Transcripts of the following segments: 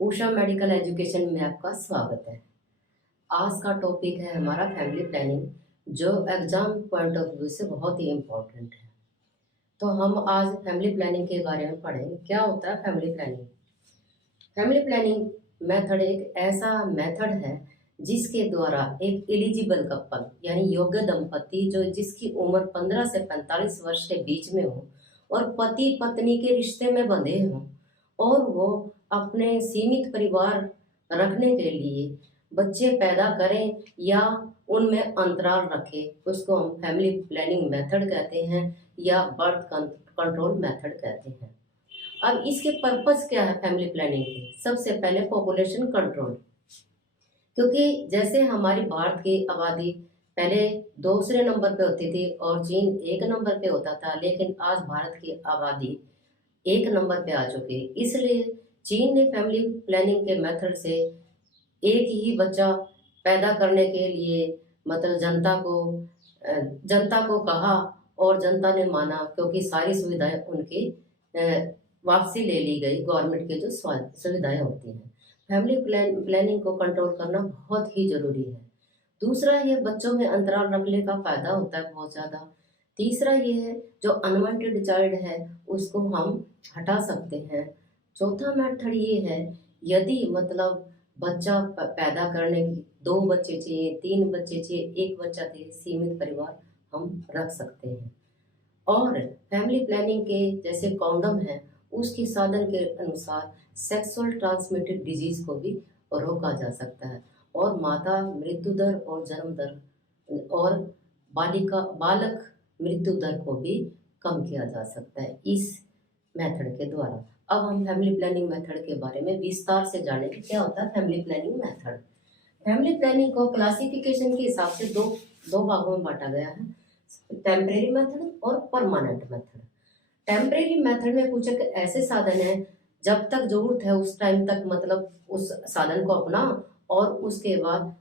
Usha medical education में आपका स्वागत है। आज का टॉपिक है हमारा फैमिली प्लानिंग, जो एग्जाम पॉइंट ऑफ व्यू से बहुत ही इम्पोर्टेंट है। तो हम आज फैमिली प्लानिंग के बारे में पढ़ेंगे। क्या होता है family planning? Family planning method एक ऐसा मेथड है जिसके द्वारा एक एलिजिबल कपल यानी योग्य दंपति जो जिसकी उम्र 15 से 45 वर्ष के बीच में हो और पति पत्नी के रिश्ते में बंधे हों और वो अपने सीमित परिवार रखने के लिए बच्चे पैदा करें या उनमें अंतराल रखें, उसको हम फैमिली प्लानिंग मेथड कहते हैं या बर्थ कंट्रोल मेथड कहते हैं। अब इसके पर्पस क्या है फैमिली प्लानिंग के? सबसे पहले पॉपुलेशन कंट्रोल, क्योंकि जैसे हमारी भारत की आबादी पहले दूसरे नंबर पे होती थी और चीन एक नंबर पे होता था, लेकिन आज भारत की आबादी एक नंबर पे आ चुकी है। इसलिए चीन ने फैमिली प्लानिंग के मेथड से एक ही बच्चा पैदा करने के लिए मतलब जनता को कहा और जनता ने माना, क्योंकि सारी सुविधाएं उनकी वापसी ले ली गई। गवर्नमेंट की जो सुविधाएं होती हैं, फैमिली प्लानिंग को कंट्रोल करना बहुत ही जरूरी है। दूसरा, ये बच्चों में अंतराल रखने का फायदा होता है बहुत ज़्यादा। तीसरा ये है जो अनवांटेड चाइल्ड है उसको हम हटा सकते हैं। चौथा मेथड ये है, यदि मतलब बच्चा पैदा करने की 2 बच्चे चाहिए, 3 बच्चे चाहिए, एक बच्चा चाहिए, सीमित परिवार हम रख सकते हैं। और फैमिली प्लानिंग के जैसे कॉन्डम है उसके साधन के अनुसार सेक्सुअल ट्रांसमिटेड डिजीज को भी रोका जा सकता है और माता मृत्यु दर और जन्म दर और बालिका बालक मृत्यु दर को भी कम किया जा सकता है इस मेथड के द्वारा। अब हम फैमिली प्लानिंग मेथड के बारे में विस्तार से जानेंगे। क्या होता है family planning method? Family planning को क्लासिफिकेशन के हिसाब से दो दो भागों में बांटा गया है, टेम्परेरी मेथड और परमानेंट मेथड। टेम्परेरी मेथड में कुछ एक ऐसे साधन है जब तक जरूरत है उस टाइम तक मतलब उस साधन को अपनाओ और उसके बाद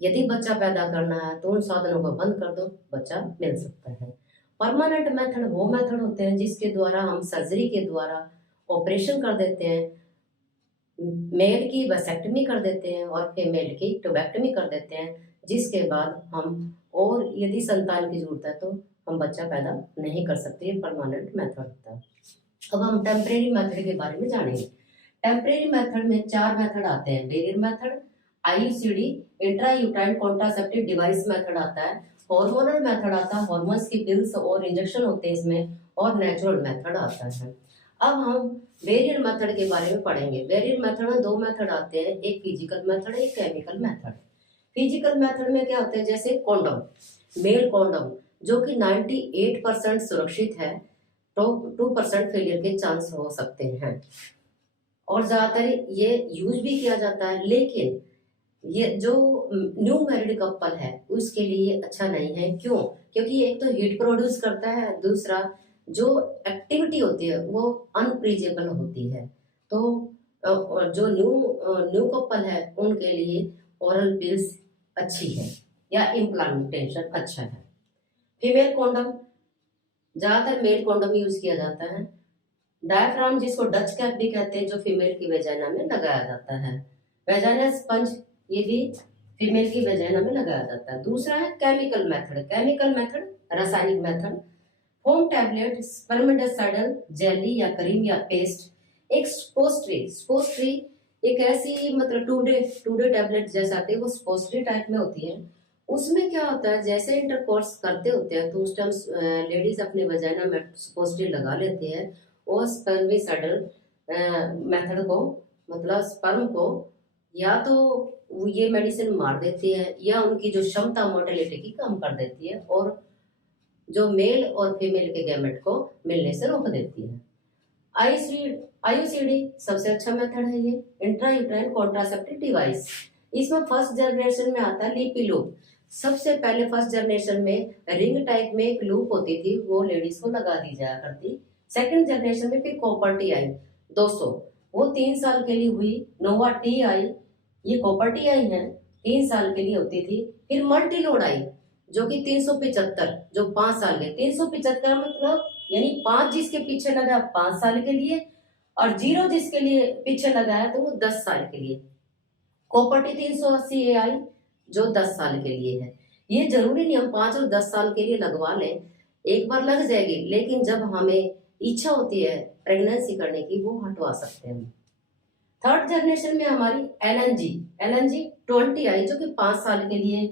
यदि बच्चा पैदा करना है तो उन साधनों को बंद कर दो, बच्चा मिल सकता है। परमानेंट मेथड वो मेथड होते हैं जिसके द्वारा हम सर्जरी के द्वारा ऑपरेशन कर देते हैं, मेल की वैसेक्टमी कर देते हैं और फीमेल की टोबैक्टमी कर देते हैं, जिसके बाद हम और यदि संतान की जरूरत है तो हम बच्चा पैदा नहीं कर सकते। ये परमानेंट मेथड होता है। अब हम टेम्परेरी मेथड के बारे में जानेंगे। टेम्परेरी मेथड में 4 मेथड आते हैं, barrier method, IUCD, intra uterine contraceptive device method आता है, हार्मोनल मेथड आता है, हार्मोन्स की पिल्स और इंजेक्शन होते हैं इसमें, और नेचुरल मेथड आता है। अब हम बेरियर मेथड के बारे में पढ़ेंगे। बेरियर मेथड में 2 मेथड आते हैं, एक फिजिकल मेथड, एक केमिकल मेथड। फिजिकल मेथड में क्या होते हैं, जैसे कॉन्डम, मेल कॉन्डम जो कि 98% सुरक्षित है, तो 2% फेलियर के चांस हो सकते हैं और ज्यादातर ये यूज भी किया जाता है। लेकिन ये जो न्यू मैरिड कपल है उसके लिए अच्छा नहीं है। क्यों? क्योंकि एक तो हीट प्रोड्यूस करता है, दूसरा जो एक्टिविटी होती है वो अनप्रीजेबल होती है। तो जो न्यू कपल है उनके लिए ओरल पिल्स अच्छी है या इम्प्लांटेशन अच्छा है। फीमेल कॉन्डम, ज्यादातर मेल कॉन्डम यूज किया जाता है। डायफ्राम जिसको डच कैप भी कहते हैं, जो फीमेल की वेजाइना में लगाया जाता है। वेजाइना स्पंज ये भी फीमेल की वेजाइना में लगाया जाता है। दूसरा है केमिकल मेथड। केमिकल मेथड रासायनिक मेथड, फोम टैबलेट, स्पर्मिडासाइडल जेली या क्रीम या पेस्ट, एक स्पोस्ट्री। स्पोस्ट्री एक ऐसी मतलब टू डे टैबलेट जैसे आती है, वो स्पोस्ट्री टाइप में होती है। उसमें क्या होता है, जैसे इंटरकोर्स करते होते हैं तो उस टाइम लेडीज अपने वजाइना में स्पोस्ट्री लगा लेते हैं और स्पर्मिसाइडल मेथड को मतलब स्पर्म को या तो ये मेडिसिन मार देती है या उनकी जो क्षमता मोटिलिटी की कम कर देती है और जो मेल और फीमेल के गैमेट को मिलने से रोक देती है। आईयूसीडी सबसे अच्छा मेथड है, ये इंट्रा यूट्राइन कॉन्ट्रासेप्टिव डिवाइस। इसमें फर्स्ट जनरेशन में आता है लिपी लूप। सबसे पहले फर्स्ट जनरेशन में रिंग टाइप में एक लूप होती थी, वो लेडीज को लगा दी जाया करती। सेकंड जनरेशन में फिर कॉपर टी आई 200, वो 3 साल के लिए हुई। नोवा टी आई, ये कॉपर टी आई है, 3 साल के लिए होती थी। फिर मल्टी लोड आई जो कि 375, जो 5 साल के। 375 मतलब यानी 5 जिसके पीछे लगा 5 साल के लिए और 0 जिसके लिए पीछे लगा है तो वो 10 साल के लिए। कॉपर्टी 380 AI जो 10 साल के लिए है। ये जरूरी नहीं हम 5 और 10 साल के लिए लगवा लें, एक बार लग जाएगी, लेकिन जब हमें इच्छा होती है प्रेगनेंसी करने की वो हटवा सकते हैं हम। थर्ड जनरेशन में हमारी LNG 20 आई जो कि 5 साल के लिए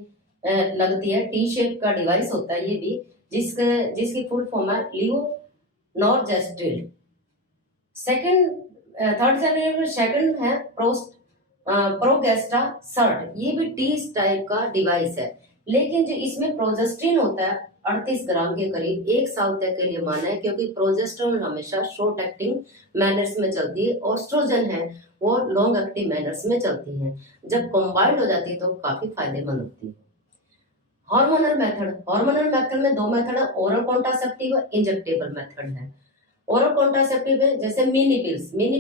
लगती है। टी शेप का डिवाइस होता है ये भी, जिसकी फुल फॉर्म है लियो नॉर्जेस्ट्रिल। सेकंड थर्ड जनरेशन में सेकंड है प्रोगेस्टा सर्ट, ये भी टी टाइप का डिवाइस है, लेकिन जो इसमें प्रोजेस्ट्रिन होता है 38 ग्राम के करीब 1 साल तक के लिए माना है, क्योंकि प्रोजेस्टेरोन हमेशा शॉर्ट एक्टिंग मैनर्स में चलती है, ऑस्ट्रोजन है वो लॉन्ग एक्टिव मैनर्स में चलती है। जब कंबाइंड हो जाती है तो काफी फायदेमंद होती है। हार्मोनल मेथड में 2 मेथड है, ओरल कॉन्ट्रासेप्टिव और इंजेक्टेबल मेथड है। ओरल कॉन्ट्रासेप्टिव है जैसे मिनी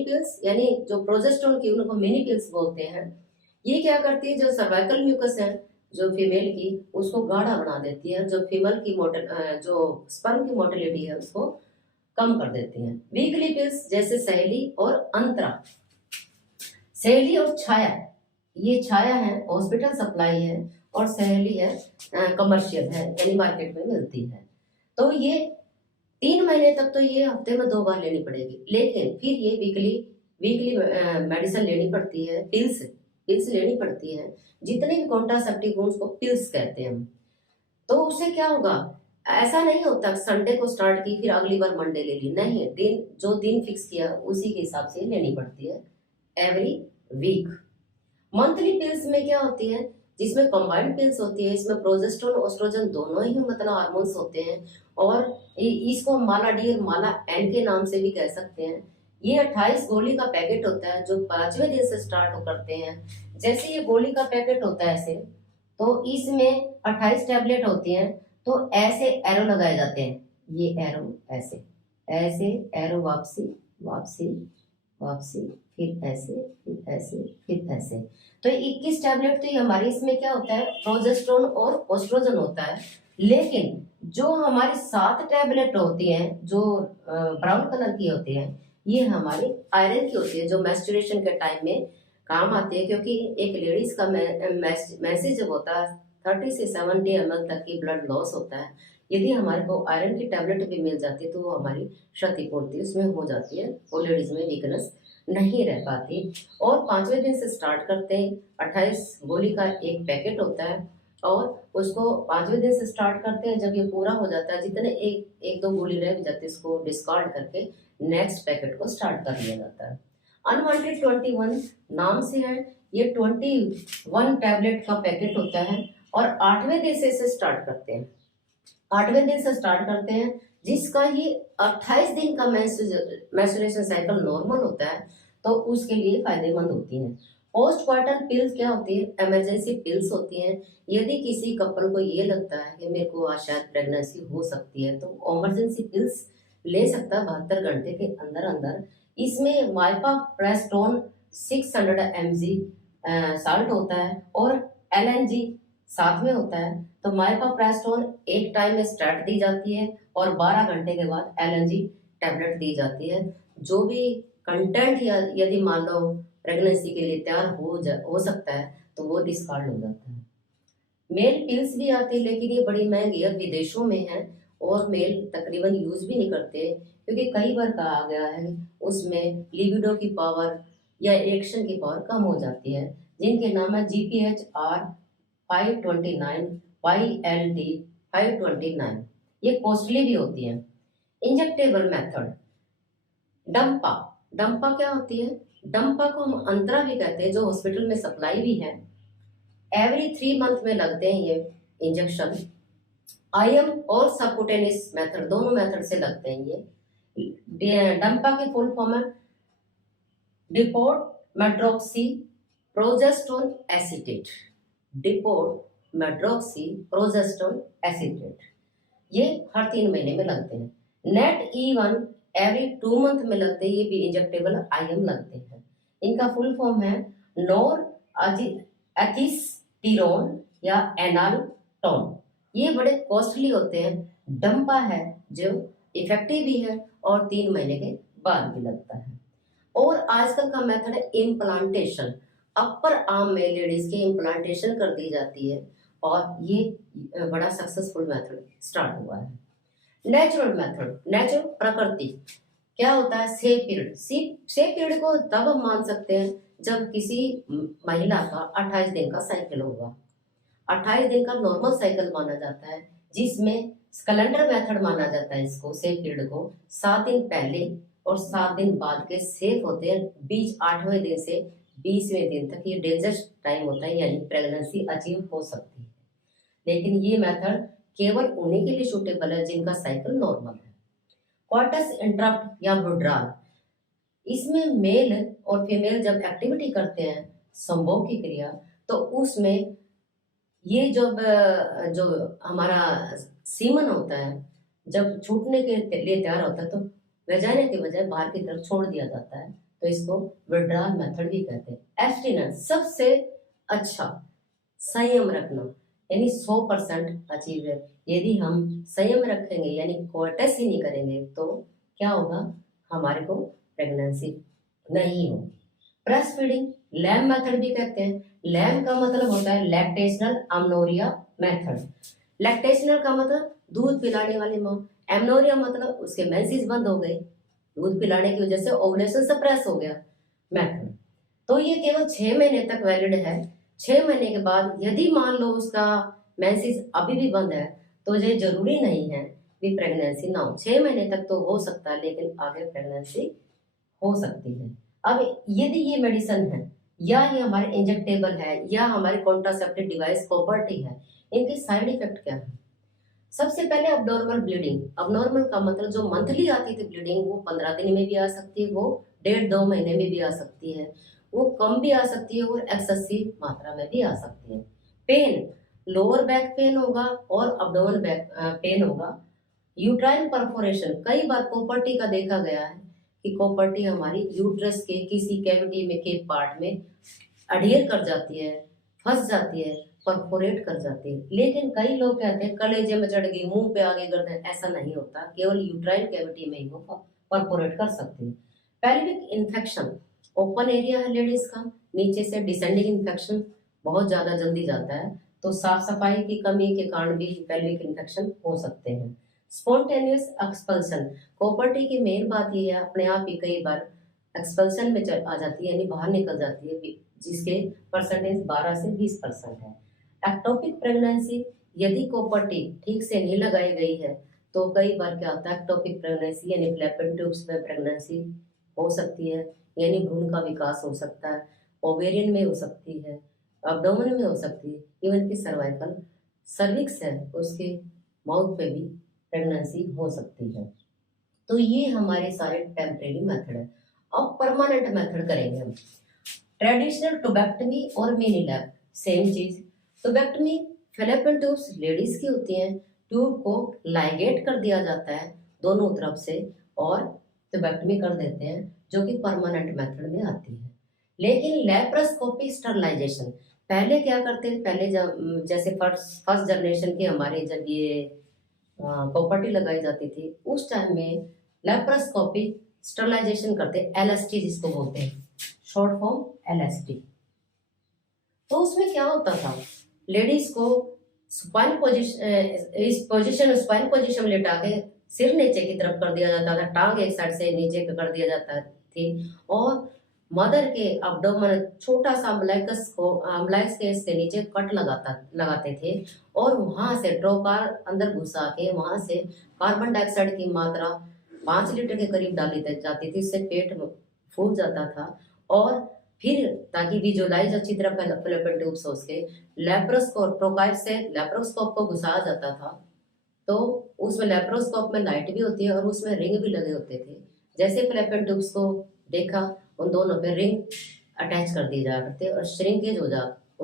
पिल्स यानी जो प्रोजेस्टेरोन की उनको मिनी पिल्स बोलते हैं। ये क्या करती है, जो सर्वाइकल म्यूकस है जो फीमेल की उसको गाढ़ा बना देती है, जो फीमेल की जो स्पर्म की मोटिलिटी है उसको कम कर देती है। वीकली पिल्स जैसे सहेली और अंतरा। सहेली और छाया, ये छाया है हॉस्पिटल सप्लाई है और सहेली है कमर्शियल है यानी मार्केट में मिलती है। तो ये 3 महीने तक तो ये हफ्ते में 2 बार लेनी पड़ेगी, लेकिन फिर ये वीकली मेडिसिन लेनी पड़ती है, पिल्स लेनी पड़ती है। जितने भी कॉन्ट्रासेप्टिव हैं उसको पिल्स कहते हैं हम। तो उससे क्या होगा, ऐसा नहीं होता संडे को स्टार्ट की फिर अगली बार मंडे ले ली, नहीं, जो दिन फिक्स किया उसी के हिसाब से लेनी पड़ती है एवरी वीक। मंथली पिल्स में क्या होती है, जिसमें कंबाइंड पिल्स होती है, इसमें प्रोजेस्टेरोन ऑस्ट्रोजन दोनों ही मतलब हार्मोन्स होते हैं, और इसको माला डी और माला एन के नाम से भी कह सकते हैं। ये 28 गोली का पैकेट होता है जो 5वें दिन से स्टार्ट करते हैं। जैसे ये गोली का पैकेट होता है ऐसे, तो इसमें 28 टैबलेट होती हैं, तो ऐसे एरो लगाए जाते हैं, ये एरो ऐसे ऐसे एरो वापसी वापसी वापसी फिर ऐसे फिर ऐसे फिर ऐसे। तो 21 टैबलेट तो ये हमारी इसमें क्या होता है, प्रोजेस्टेरोन और ओस्ट्रोजन होता है। लेकिन जो हमारी 7 टैबलेट होती हैं जो ब्राउन कलर की होती हैं, ये हमारी आयरन की होती है, जो मेंस्ट्रुएशन के टाइम में काम आती है, क्योंकि एक लेडीज का मैसेज जब होता है 30 से 70 ml तक की ब्लड लॉस होता है। यदि हमारे को आयरन की टैबलेट भी मिल जाती है तो वो हमारी क्षतिपूर्ति उसमें हो जाती है, वो लेडीज में वीकनेस नहीं रह पाती। और 5वें दिन से स्टार्ट करते हैं, 28 गोली का एक पैकेट होता है, और उसको 5वें दिन से स्टार्ट करते हैं। जब ये पूरा हो जाता है, जितने एक दो गोली रह भी जाती है उसको डिस्कार्ड करके नेक्स्ट पैकेट को स्टार्ट कर लिया जाता है। अनवांटेड 21 नाम से है, ये 21 टैबलेट का पैकेट होता है, और 8वें दिन से इसे स्टार्ट करते हैं। 8वें दिन से स्टार्ट करते हैं, जिसका ये 28 दिन का मेंस्ट्रुएशन साइकिल नॉर्मल होता है, तो उसके लिए फायदेमंद होती हैं। पोस्टपार्टम पिल्स क्या होती है, इमरजेंसी पिल्स होती हैं। यदि किसी कपल को ये लगता है कि मेरे को आज शायद प्रेगनेंसी हो सकती है, तो इमरजेंसी पिल्स ले सकता है 72 घंटे के अंदर अंदर। इसमें माइपाप्रेस्टोन 600 mg साल्ट होता है, और LNG साथ में होता है। तो माइपाप्रेस्टोन एक टाइम में स्टार्ट दी जाती है, और 12 घंटे के बाद LNG टैबलेट दी जाती है। जो भी कंटेंट यदि मान लो प्रेगनेंसी के लिए तैयार हो सकता है तो वो डिस्कार्ड हो जाता है। मेल पिल्स भी आती है, लेकिन ये बड़ी महंगी है, विदेशों में है, और मेल तकरीबन यूज भी नहीं करते, क्योंकि कई बार कहा गया है उसमें लिबिडो की पावर या इरेक्शन की पावर कम हो जाती है। जिनके नाम है GPHR 529 YLD 529, ये कॉस्टली भी होती है। इंजेक्टेबल मेथड, डंपा क्या होती है, डंपा को हम अंतरा भी कहते हैं, जो हॉस्पिटल में सप्लाई भी है। एवरी 3 मंथ में लगते हैं ये इंजेक्शन। IM और सबकुटेनियस मेथड, दोनों मेथड से लगते हैं ये। डंपा की फुल फॉर्म है depot medroxy प्रोजेस्टोन acetate, depot medroxy प्रोजेस्टोन acetate, ये हर 3 महीने में लगते हैं। नेट E1 एवरी 2 मंथ में लगते हैं, ये भी इंजेक्टेबल IM लगते हैं। इनका फुल फॉर्म है नोर एथिस्टिरोन या एनाल्टोन। ये बड़े कॉस्टली होते हैं। डंपा है जो इफेक्टिव भी है और 3 महीने के बाद भी लगता है। और आजकल का मेथड है इम्प्लांटेशन। अपर आर्म में लेडीज के इम्प्लांटेशन कर दी जाती है, और ये बड़ा सक्सेसफुल मेथड स्टार्ट हुआ है। नेचुरल मेथड, नेचुरल प्रकृति क्या होता है? Safe period. सेफ पीरियड को तब हम मान सकते हैं जब किसी महिला का 28 दिन का साइकिल होगा। 28 दिन का नॉर्मल साइकिल माना जाता है, जिसमें कैलेंडर मेथड माना जाता है इसको, सेफ पीरियड को। 7 दिन पहले और 7 दिन बाद के सेफ होते हैं, बीच 8वें दिन से 20वें दिन तक ये डेंजरस टाइम होता है, यानी प्रेगनेंसी अचीव हो सकती है। लेकिन ये मेथड केवल उन्हीं के लिए सूटेबल है जिनका साइकिल नॉर्मल है। क्वार्टस इंटरप्ट या विड्रॉल, इसमें मेल और फीमेल जब एक्टिविटी करते हैं संभोग की क्रिया, तो उसमें ये जब जो हमारा सीमन होता है जब छूटने के लिए तैयार होता है, तो वेजाइना के बजाय बाहर की तरफ छोड़ दिया जाता है, तो इसको विड्रॉल मेथड भी कहते हैं। एब्स्टिनेंस सबसे अच्छा, संयम रखना, यानी 100% अचीव है। यदि हम संयम रखेंगे यानी क्वार्टस ही नहीं करेंगे, तो क्या होगा? हमारे को प्रेगनेंसी नहीं होगी। ब्रेस्ट फीडिंग, लैम मेथड भी कहते हैं। लैम का मतलब होता है लैक्टेशनल अमनोरिया मेथड। लैक्टेशनल का मतलब दूध पिलाने वाली माँ, एमनोरिया मतलब उसके मेंसेस बंद हो गए, दूध पिलाने की वजह से ओवुलेशन सप्रेस हो गया मेथड। तो ये केवल 6 महीने तक वैलिड है। 6 महीने के बाद यदि मान लो उसका मेंसेस अभी भी बंद है, तो ये जरूरी नहीं है कि प्रेगनेंसी ना हो। 6 महीने तक तो हो सकता है, लेकिन आगे प्रेगनेंसी हो सकती है। अब यदि ये मेडिसिन है, या ये हमारे इंजेक्टेबल है, या हमारे कॉन्ट्रासेप्टिव डिवाइस प्रॉपर्टी है, इनके साइड इफेक्ट क्या है? सबसे पहले अबनॉर्मल ब्लीडिंग। अबनॉर्मल का मतलब जो मंथली आती थी ब्लीडिंग, वो 15 दिन में भी आ सकती है, वो 1.5-2 महीने में भी आ सकती है, वो कम भी आ सकती है, और एक्सेसिव मात्रा में भी आ सकती है। पेन, लोअर बैक पेन होगा और अब्डोमेन बैक पेन होगा। यूट्राइन परफोरेशन, कई बार प्रॉपर्टी का देखा गया है कि प्रॉपर्टी हमारी यूट्रस के किसी कैविटी में के पार्ट में अडहियर कर जाती है, फंस जाती है, परफोरेट कर जाती है। लेकिन कई लोग कहते हैं कलेजे में चढ़ गई, मुंह पे आगे गर्दन, ऐसा नहीं होता, केवल यूट्राइन कैविटी में ही वो परफोरेट कर सकती है। पेल्विक इन्फेक्शन, ओपन एरिया है लेडीज का, नीचे से डिसेंडिंग इन्फेक्शन बहुत ज्यादा जल्दी जाता है, तो साफ सफाई की कमी के कारण भी पेल्विक इन्फेक्शन हो सकते हैं। स्पॉन्टेनियस एक्सपल्सन, प्रॉपर्टी की मेन बात यह है अपने आप ही कई बार एक्सपल्सन में आ जाती है, यानी बाहर निकल जाती है, जिसके परसेंटेज 12 से 20% है। एक्टोपिक प्रेगनेंसी, यदि प्रॉपर्टी ठीक से नहीं लगाई गई है, तो कई बार क्या होता है, एक्टोपिक प्रेगनेंसी यानी फ्लैपियन ट्यूब्स में प्रेगनेंसी हो सकती है, यानी भ्रूण का विकास हो सकता है, ओवेरियन में हो सकती है, अब्डोमेन में हो सकती है, इवन की सर्वाइकल सर्विक्स है उसके माउथ पे भी प्रेगनेंसी हो सकती है। तो ये हमारे सारे टेम्परेरी मेथड है। अब परमानेंट मेथड करेंगे हम। ट्रेडिशनल टोबैक्टमी और मिनी लैब, सेम चीज। टोबैक्टमी फेलोपियन ट्यूब्स लेडीज की होती हैं, ट्यूब को लाइगेट कर दिया जाता है दोनों तरफ से, और टोबैक्टमी कर देते हैं, जो कि परमानेंट मेथड में आती है। लेकिन लेप्रोस्कोपी स्टरलाइजेशन, पहले क्या करते थे, पहले जब जैसे फर्स्ट जनरेशन के हमारे जब ये प्रॉपर्टी लगाई जाती थी, उस टाइम में लेप्रोस्कोपी स्टरलाइजेशन करते, एलएसटी जिसको बोलते हैं, शॉर्ट फॉर्म एलएसटी। तो उसमें क्या होता था, लेडीज को स्पाइन पोजीशन, इस पोजीशन स्पाइन पोजीशन में लेटा के सिर नीचे की तरफ कर दिया जाता था, टांग एक साइड से नीचे कर दिया जाता थी, और मदर के अब्डोमेन छोटा सा अम्बलाइकस के इसके नीचे कट लगाते थे, और वहां से ट्रोकार अंदर घुसा के वहां से कार्बन डाइऑक्साइड की मात्रा 5 लीटर के करीब डाली जाती थी, इससे पेट फूल जाता था। और फिर ताकि विजुअलाइज अच्छी तरह फेलोपियन ट्यूब्स हो उसके, लेप्रोस्कोप ट्रोकाइड से लेप्रोस्कोप को घुसाया जाता था, तो उसमें लेप्रोस्कोप में लाइट भी होती है और उसमें रिंग भी लगे होते थे। जैसे फेलोपियन ट्यूब्स को देखा, उन दोनों पे रिंग अटैच कर दिए जा करते और श्रिंकेज हो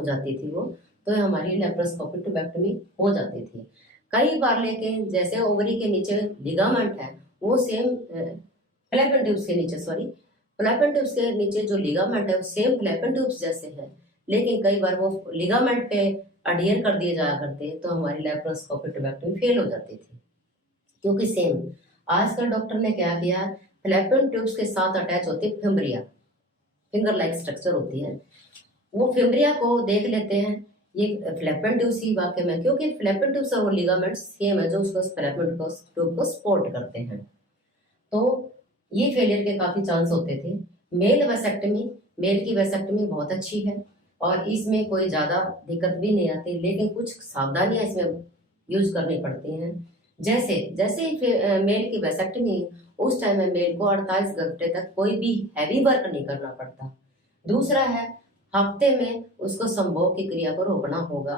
जाती थी वो, तो हमारी लेप्रोस्कोपिक टुबेक्टमी हो जाती थी कई बार। लेकिन जैसे ओवरी के नीचे लिगामेंट है, वो सेम फ्लैपेन ट्यूब्स के नीचे, सॉरी फ्लैपेन ट्यूब्स के नीचे जो लिगामेंट है वो सेम फ्लैपेन ट्यूब्स जैसे है, लेकिन कई बार वो लिगामेंट पे अडियर कर दिए जाया करते, तो हमारी लेप्रोस्कोपिक टुबेक्टमी फेल हो जाती थी, क्योंकि सेम। आजकल डॉक्टर ने क्या किया, फ्लैपियन ट्यूब्स के साथ अटैच होती है फिम्ब्रिया, फिंगर लाइक स्ट्रक्चर होती है। वो फिम्ब्रिया को देख लेते हैं, ये फ्लैपियन ट्यूब्स ही वाकई में, क्योंकि फ्लैपियन ट्यूब्स और वो लिगामेंट्स सेम है जो उसको फ्लैपियन ट्यूब को सपोर्ट करते हैं। तो ये फेलियर के काफ़ी चांस होते थे। मेल की वेसेक्टमी बहुत अच्छी है और इसमें कोई ज़्यादा दिक्कत भी नहीं आती, लेकिन कुछ सावधानियां इसमें यूज करनी पड़ती हैं। जैसे जैसे ही मेल की वेसेक्टमी, उस टाइम में मेल को 48 घंटे तक कोई भी हैवी वर्क नहीं करना पड़ता। दूसरा है, हफ्ते में उसको संभोग की क्रिया को रोकना होगा,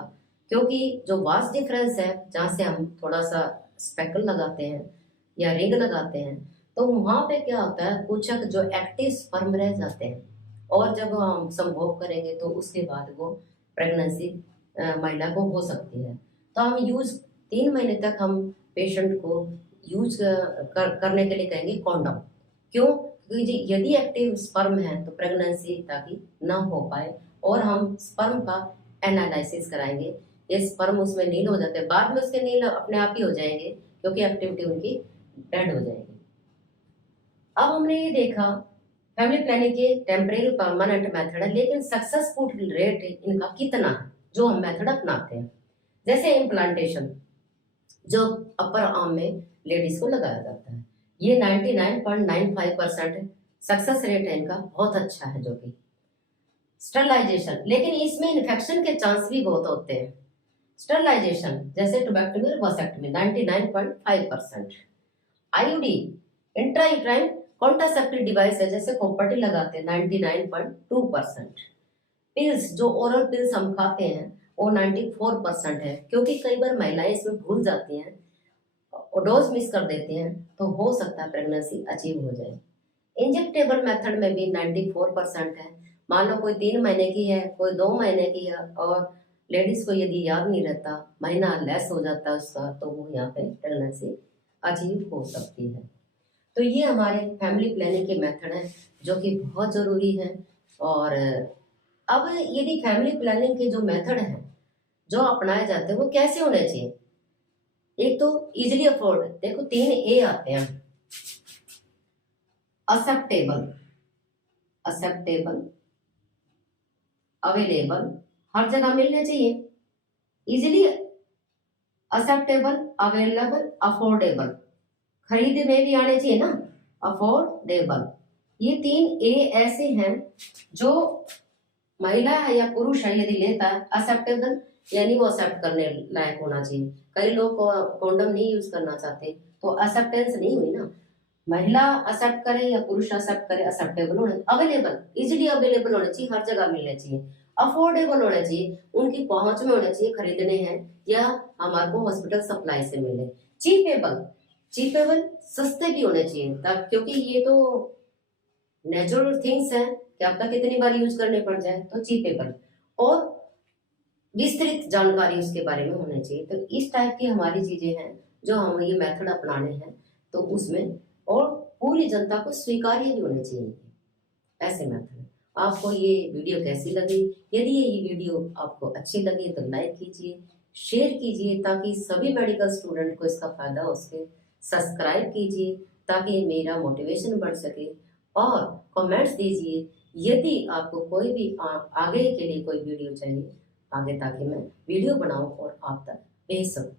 क्योंकि जो वास्ट डिफरेंस है जहाँ से हम थोड़ा सा स्पेकल लगाते हैं या रिंग लगाते हैं, तो वहां पे क्या होता है, कुछ जो एक्टिव स्पर्म रह जाते हैं और जब हम संभोग करेंगे तो उसके बाद वो प्रेगनेंसी महिला को हो सकती है। तो हम यूज 3 महीने तक हम पेशेंट को यूज करने के लिए कहेंगे कॉन्डम। क्यों? क्योंकि यदि एक्टिव स्पर्म है तो प्रेगनेंसी ताकि ना हो पाए, और हम स्पर्म का एनालिसिस कराएंगे। ये स्पर्म उसमें नील हो जाते हैं, बाद में उसके नील अपने आप ही हो जाएंगे क्योंकि एक्टिविटी उनकी डेड हो जाएगी। अब हमने ये देखा फैमिली प्लानिंग के टेम्परेरी परमानेंट मेथड है, लेकिन सक्सेसफुल रेट इनका कितना है जो हम मेथड अपनाते हैं। जैसे इम्प्लांटेशन जो अपर आर्म में लेडीज को लगाया जाता है, ये 99.95% सक्सेस रेट है इनका, बहुत अच्छा है। जो कि स्टरलाइजेशन, लेकिन इसमें इन्फेक्शन के चांस भी बहुत होते हैं। स्टरलाइजेशन जैसे टुबैक्टमी और वॉसेक्टमी 99.5%। आईयूडी इंट्रायूट्राइन कॉन्ट्रासेप्टिव डिवाइस है, जैसे कॉपर्टी लगाते हैं 99.2%। पिल्स जो ओरल पिल्स हम खाते हैं वो 94% है, क्योंकि कई बार महिलाएं इसमें भूल जाती हैं और डोज मिस कर देती हैं, तो हो सकता है प्रेगनेंसी अचीव हो जाए। इंजेक्टेबल मेथड में भी 94% है। मान लो कोई 3 महीने की है, कोई 2 महीने की है, और लेडीज को यदि याद नहीं रहता, महीना लेस हो जाता है उसका, तो वो यहाँ पे प्रेगनेंसी अचीव हो सकती है। तो ये हमारे फैमिली प्लानिंग के मेथड है जो कि बहुत ज़रूरी है। और अब यदि फैमिली प्लानिंग के जो मेथड हैं जो अपनाए जाते हैं वो कैसे होने चाहिए। एक तो इजिली अफोर्ड, देखो 3 A आते हैं। एक्सेप्टेबल, एक्सेप्टेबल, अवेलेबल, हर जगह मिलने चाहिए। इजिली एक्सेप्टेबल, अवेलेबल, अफोर्डेबल, खरीदे में भी आने चाहिए ना, अफोर्डेबल। ये 3 A ऐसे हैं जो महिला है या पुरुष है यदि लेता है, एक्सेप्टेबल यानी वो एक्सेप्ट करने लायक होना चाहिए। कई लोग कॉन्डम नहीं यूज करना चाहते, तो एक्सेप्टेंस नहीं हुई ना। महिला एक्सेप्ट करे या पुरुष एक्सेप्ट करे, एक्सेप्टेबल होने, अवेलेबल, इजीली अवेलेबल होने चाहिए, हर जगह मिलने चाहिए। अफोर्डेबल होने चाहिए, उनकी पहुंच में होने चाहिए, खरीदने हैं या हमारे को हॉस्पिटल सप्लाई से मिले। चीपेबल, चीपेबल सस्ते भी होने चाहिए, तब क्योंकि ये तो नेचुरल थिंग्स हैं कि आपका कितनी बार यूज करने पड़ जाए, तो चीपेबल। और विस्तृत जानकारी उसके बारे में होनी चाहिए। तो इस टाइप की हमारी चीजें हैं जो हम ये मेथड अपनाने हैं, तो उसमें और पूरी जनता को स्वीकार्य भी होने चाहिए ऐसे मेथड। आपको ये वीडियो कैसी लगी? यदि ये वीडियो आपको अच्छी लगी तो लाइक कीजिए, शेयर कीजिए ताकि सभी मेडिकल स्टूडेंट को इसका फायदा हो सके। सब्सक्राइब कीजिए ताकि मेरा मोटिवेशन बढ़ सके, और कमेंट्स दीजिए यदि आपको कोई भी आगे के लिए कोई वीडियो चाहिए आगे, ताकि मैं वीडियो बनाऊं और आप तक भेज सकूं।